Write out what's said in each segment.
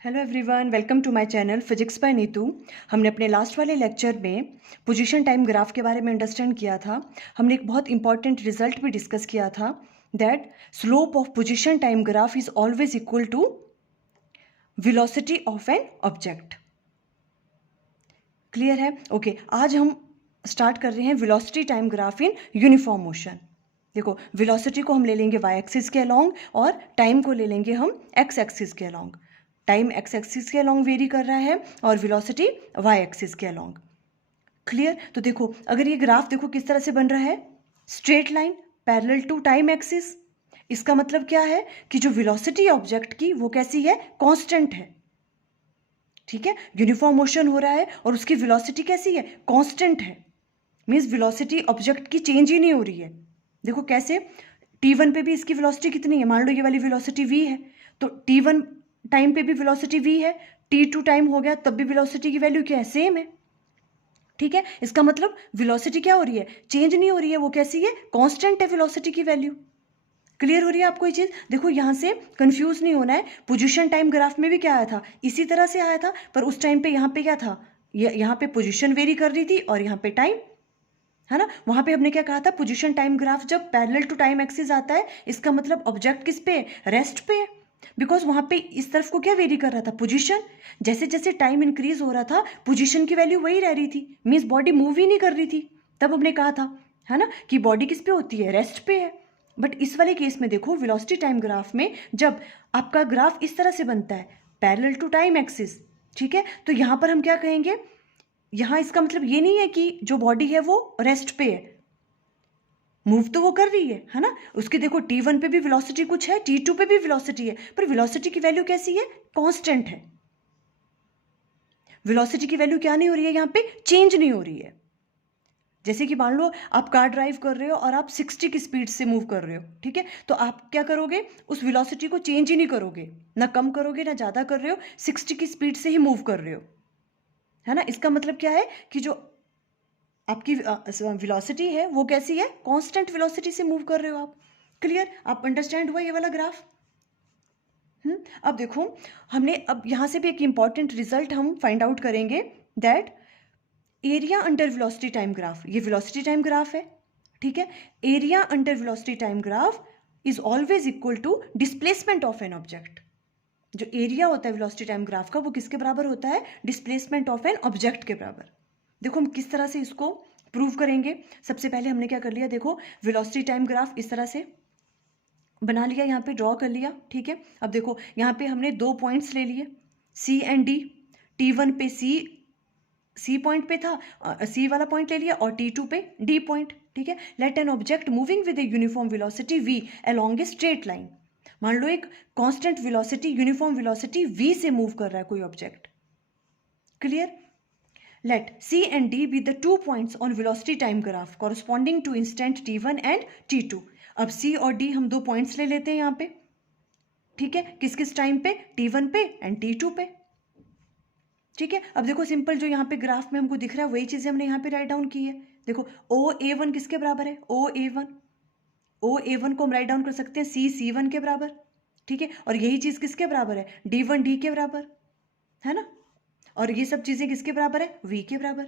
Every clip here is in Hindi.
Hello everyone, welcome to my channel physics by Neetu. हमने अपने लास्ट वाले लेक्चर में पोजीशन टाइम ग्राफ के बारे में अंडरस्टैंड किया था। हमने एक बहुत इंपॉर्टेंट रिजल्ट भी डिस्कस किया था that slope of position time graph is always equal to velocity of an object. Clear है? ओके, आज हम स्टार्ट कर रहे हैं velocity time graph in uniform motion. देखो, वेलोसिटी को हम ले लेंगे वाई एक्सिस के अलोंग और टाइम को ले लेंगे हम एक्स एक्सिस के अलोंग। टाइम एक्स एक्सिस के अलोंग वेरी कर रहा है और वेलोसिटी वाई एक्सिस के अलोंग। क्लियर? तो देखो, अगर ये ग्राफ देखो किस तरह से बन रहा है, straight line parallel to time axis. इसका मतलब क्या है कि जो वेलोसिटी ऑब्जेक्ट की वो कैसी है, कांस्टेंट है। ठीक है, यूनिफॉर्म मोशन हो रहा है और उसकी वेलोसिटी कैसी है, कांस्टेंट है। मींस वेलोसिटी ऑब्जेक्ट की चेंज ही नहीं हो रही है। देखो कैसे, t1 पे भी इसकी वेलोसिटी कितनी है, मान लो ये वाली वेलोसिटी v है, तो t1 टाइम पे भी वेलोसिटी v है, t2 टाइम हो गया तब भी वेलोसिटी की वैल्यू क्या है, सेम है। ठीक है, इसका मतलब वेलोसिटी क्या हो रही है, चेंज नहीं हो रही है, वो कैसी है, कांस्टेंट है वेलोसिटी की वैल्यू। क्लियर हो रही है आपको ये चीज? देखो यहां से कंफ्यूज नहीं होना है। पोजीशन टाइम ग्राफ में भी क्या आया था, इसी तरह से आया था, पर उस टाइम पे यहाँ पे क्या था, यहाँ पे पोजीशन वेरी कर रही थी और यहाँ पे टाइम, है ना। वहां पे हमने क्या कहा था, पोजीशन टाइम ग्राफ जब पैरेलल टू टाइम एक्सिस आता है इसका मतलब ऑब्जेक्ट किस पे है, रेस्ट पे है। बिकॉज वहां पे इस तरफ को क्या वेरी कर रहा था, पोजीशन। जैसे जैसे टाइम इंक्रीज हो रहा था पोजीशन की वैल्यू वही रह रही थी, मीन्स बॉडी मूव ही नहीं कर रही थी। तब हमने कहा था, है ना, कि बॉडी किस पे होती है, रेस्ट पे है। बट इस वाले केस में देखो, वेलोसिटी टाइम ग्राफ में जब आपका ग्राफ इस तरह से बनता है पैरेलल टू टाइम एक्सिस, ठीक है, तो यहां पर हम क्या कहेंगे, यहां इसका मतलब ये नहीं है कि जो बॉडी है वो रेस्ट पे है, मूव तो वो कर रही है ना। उसकी देखो t1 पे भी वेलोसिटी कुछ है, t2 पे भी वेलोसिटी है, पर वेलोसिटी की वैल्यू कैसी है, कांस्टेंट है। वेलोसिटी की वैल्यू क्या नहीं हो रही है, यहां पे चेंज नहीं हो रही है। जैसे कि मान लो आप कार ड्राइव कर रहे हो और आप 60 की स्पीड से मूव कर रहे हो, ठीक है, तो आप क्या करोगे, उस वेलोसिटी को चेंज ही नहीं करोगे, ना कम करोगे ना ज्यादा कर रहे हो, 60 की स्पीड से ही मूव कर रहे हो, है ना। इसका मतलब क्या है कि जो आपकी वेलोसिटी है वो कैसी है, कांस्टेंट वेलोसिटी से मूव कर रहे हो आप। क्लियर? आप अंडरस्टैंड हुआ ये वाला ग्राफ? अब देखो, हमने अब यहां से भी एक इंपॉर्टेंट रिजल्ट हम फाइंड आउट करेंगे that area under velocity time graph, ये वेलोसिटी टाइम ग्राफ है, ठीक है, area under velocity time graph is always equal to displacement of an object. जो एरिया होता है वेलोसिटी टाइम ग्राफ का वो किसके बराबर होता है, डिस्प्लेसमेंट ऑफ एन ऑब्जेक्ट के बराबर। देखो हम किस तरह से इसको प्रूव करेंगे। सबसे पहले हमने क्या कर लिया, देखो वेलोसिटी टाइम ग्राफ इस तरह से बना लिया, यहाँ पे ड्रॉ कर लिया, ठीक है। अब देखो यहाँ पे हमने दो पॉइंट्स ले लिए, सी एंड डी। t1 पे सी पॉइंट पे था, सी वाला पॉइंट ले लिया, और t2 पे डी पॉइंट, ठीक है। Let an object moving with a uniform velocity v along a straight line. मान लो एक constant velocity, uniform velocity v से मूव कर रहा है कोई ऑब्जेक्ट। Clear? Let C and D be the 2 points on velocity time graph corresponding to instant t1 and t2। अब C और D हम दो पॉइंट्स ले लेते हैं यहाँ पे, ठीक है, किस किस टाइम पे, t1 पे एंड t2 पे। ठीक है, अब देखो सिंपल जो यहाँ पे ग्राफ में हमको दिख रहा है वही चीजें हमने यहाँ पे राइट डाउन की है। देखो OA1 किसके बराबर है, OA1 को हम राइट डाउन कर सकते हैं C1 के बराबर, ठीक है, और यही चीज किसके बराबर है, D1 D के बराबर, है ना। और ये सब चीजें किसके बराबर है, V के बराबर।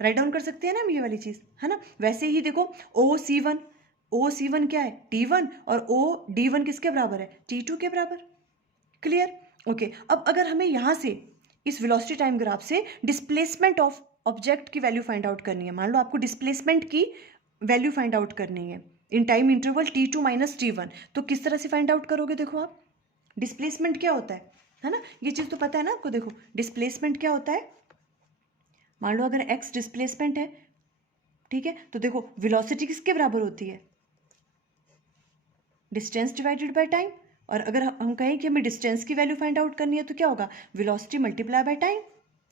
राइट डाउन कर सकते हैं ना हम ये वाली चीज, है ना। वैसे ही देखो ओ सी वन क्या है, t1, और D1 किसके बराबर है, t2 के बराबर। क्लियर? ओके, अब अगर हमें यहां से इस वेलोसिटी टाइम ग्राफ से डिस्प्लेसमेंट ऑफ ऑब्जेक्ट की वैल्यू फाइंड आउट करनी है, मान लो आपको डिस्प्लेसमेंट की वैल्यू फाइंड आउट करनी है इन time interval t2 minus t1, तो किस तरह से फाइंड आउट करोगे, देखो आप डिस्प्लेसमेंट क्या होता है ना, ये चीज तो पता है ना आपको। देखो डिस्प्लेसमेंट क्या होता है, मान लो अगर x डिस्प्लेसमेंट है, ठीक है, तो देखो वेलोसिटी किसके बराबर होती है, डिस्टेंस डिवाइडेड बाय टाइम। और अगर हम कहें कि हमें डिस्टेंस की वैल्यू फाइंड आउट करनी है तो क्या होगा, वेलोसिटी मल्टीप्लाई बाय टाइम,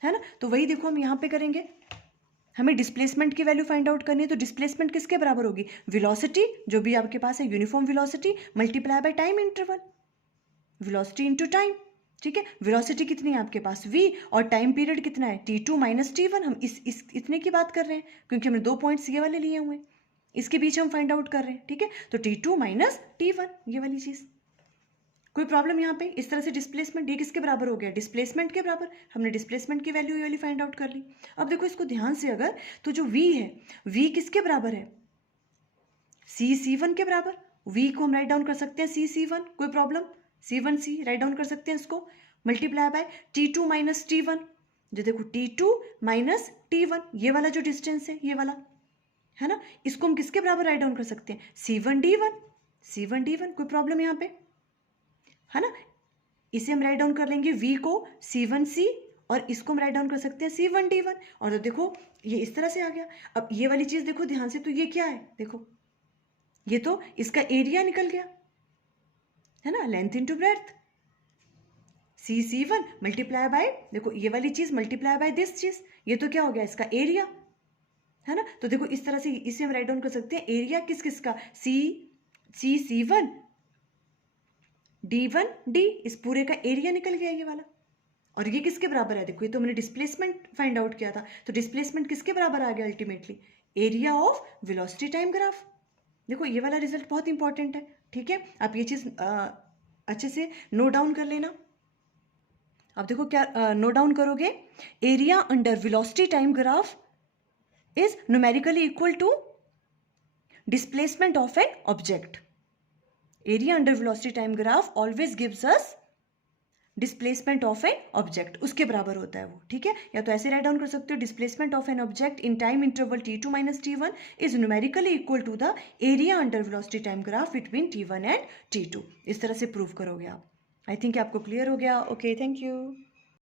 है ना। तो वही देखो हम यहाँ पे करेंगे, हमें डिस्प्लेसमेंट की वैल्यू फाइंड आउट करनी है, तो डिस्प्लेसमेंट किसके बराबर होगी, वेलोसिटी जो भी आपके पास है uniform velocity multiply by time interval, velocity into time. ठीक है, वेलोसिटी कितनी है आपके पास v, और टाइम पीरियड कितना है t2 माइनस t1। हम इस इतने की बात कर रहे हैं क्योंकि हमने दो पॉइंट्स ये वाले लिए हुए हैं, इसके बीच हम फाइंड आउट कर रहे हैं, ठीक है। तो t2 माइनस t1 ये वाली चीज। कोई प्रॉब्लम यहाँ पे? इस तरह से डिस्प्लेसमेंट, ये किसके बराबर हो गया? डिस्प्लेसमेंट के बराबर। हमने डिस्प्लेसमेंट की वैल्यू ये वाली फाइंड आउट कर ली। अब देखो इसको ध्यान से अगर, तो जो v है, v किसके बराबर है? c(c1) के बराबर। v को हम राइट डाउन कर सकते हैं c(c1), कोई प्रॉब्लम? c1c राइट डाउन कर सकते हैं इसको, multiply by t2 minus t1। जो देखो t2 माइनस t1, ये वाला जो डिस्टेंस है, ये वाला है ना, इसको हम किसके बराबर राइट डाउन कर सकते हैं? c1d1, c1d1, कोई प्रॉब्लम यहाँ पे? है ना, इसे हम राइट डाउन कर लेंगे v को c1c, और इसको हम राइट डाउन कर सकते हैं c1d1। और तो देखो ये इस तरह से आ गया। अब ये वाली चीज देखो ध्यान से, तो ये क्या है? देखो ये तो इसका एरिया निकल गया, है ना, length into breadth. c(c1) multiply by, देखो ये वाली चीज मल्टीप्लाई बाय दिस चीज, ये तो क्या हो गया? इसका एरिया, है ना। तो देखो इस तरह से इसे हम राइट डाउन कर सकते हैं, एरिया किस किस का? c(c1) d1d, इस पूरे का एरिया निकल गया ये वाला। और ये किसके बराबर है? देखो ये तो हमने डिस्प्लेसमेंट फाइंड आउट किया था, तो डिस्प्लेसमेंट किसके बराबर आ गया ultimately? Area of velocity time graph. देखो ये वाला रिजल्ट बहुत इंपॉर्टेंट है, ठीक है। आप ये चीज अच्छे से नोट डाउन कर लेना। अब देखो क्या नोट डाउन करोगे? Area under velocity time graph is numerically equal to displacement of an object. Area under velocity time graph always gives us displacement of an object, उसके बराबर होता है वो, ठीक है। या तो ऐसे राइट डाउन कर सकते हो, displacement of an object in time interval t2 minus t1 is numerically equal to the area under velocity time graph between t1 and t2। इस तरह से प्रूव करोगे आप। आई थिंक आपको क्लियर हो गया। Okay, thank you.